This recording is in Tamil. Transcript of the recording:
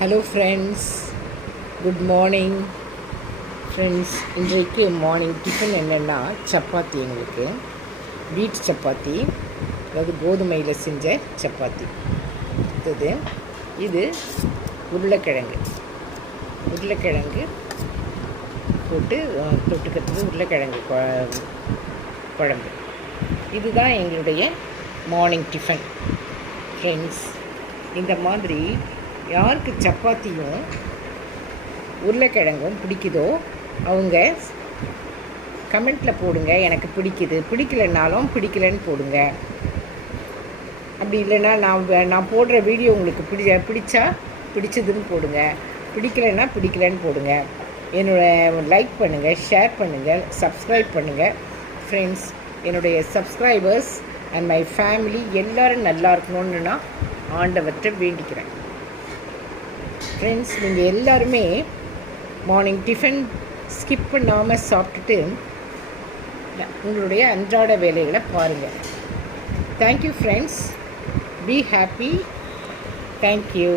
Hello friends, good morning friends. இன்றைக்கு மார்னிங் டிஃபன் என்னென்னா சப்பாத்தி. எங்களுக்கு வீட் சப்பாத்தி, அதாவது கோதுமையில் செஞ்ச சப்பாத்தி. அடுத்தது இது உருளைக்கிழங்கு போட்டு தொட்டுக்கிறதுக்கு உருளைக்கிழங்கு குழம்பு. இதுதான் எங்களுடைய மார்னிங் டிஃபன் ஃப்ரெண்ட்ஸ். இந்த மாதிரி யாருக்கு சப்பாத்தியும் உருளைக்கிழங்கும் பிடிக்குதோ அவங்க கமெண்ட்டில் போடுங்க. எனக்கு பிடிக்குது, பிடிக்கலைன்னாலும் பிடிக்கலன்னு போடுங்க. அப்படி இல்லைன்னா நான் போடுற வீடியோ உங்களுக்கு பிடிச்சா பிடிச்சதுன்னு போடுங்க, பிடிக்கலைன்னா பிடிக்கலன்னு போடுங்க. லைக் பண்ணுங்கள், ஷேர் பண்ணுங்கள், சப்ஸ்கிரைப் பண்ணுங்கள் ஃப்ரெண்ட்ஸ். என்னுடைய சப்ஸ்கிரைபர்ஸ் அண்ட் மை ஃபேமிலி எல்லோரும் நல்லா இருக்கணும்னு நான் ஆண்டவற்றை வேண்டிக்கிறேன் ஃப்ரெண்ட்ஸ். நீங்கள் எல்லாருமே மார்னிங் டிஃபன் ஸ்கிப் பண்ணாமல் சாப்பிட்டுட்டு உங்களுடைய அன்றாட வேலைகளை பாருங்கள். Thank you friends. Be happy. Thank you.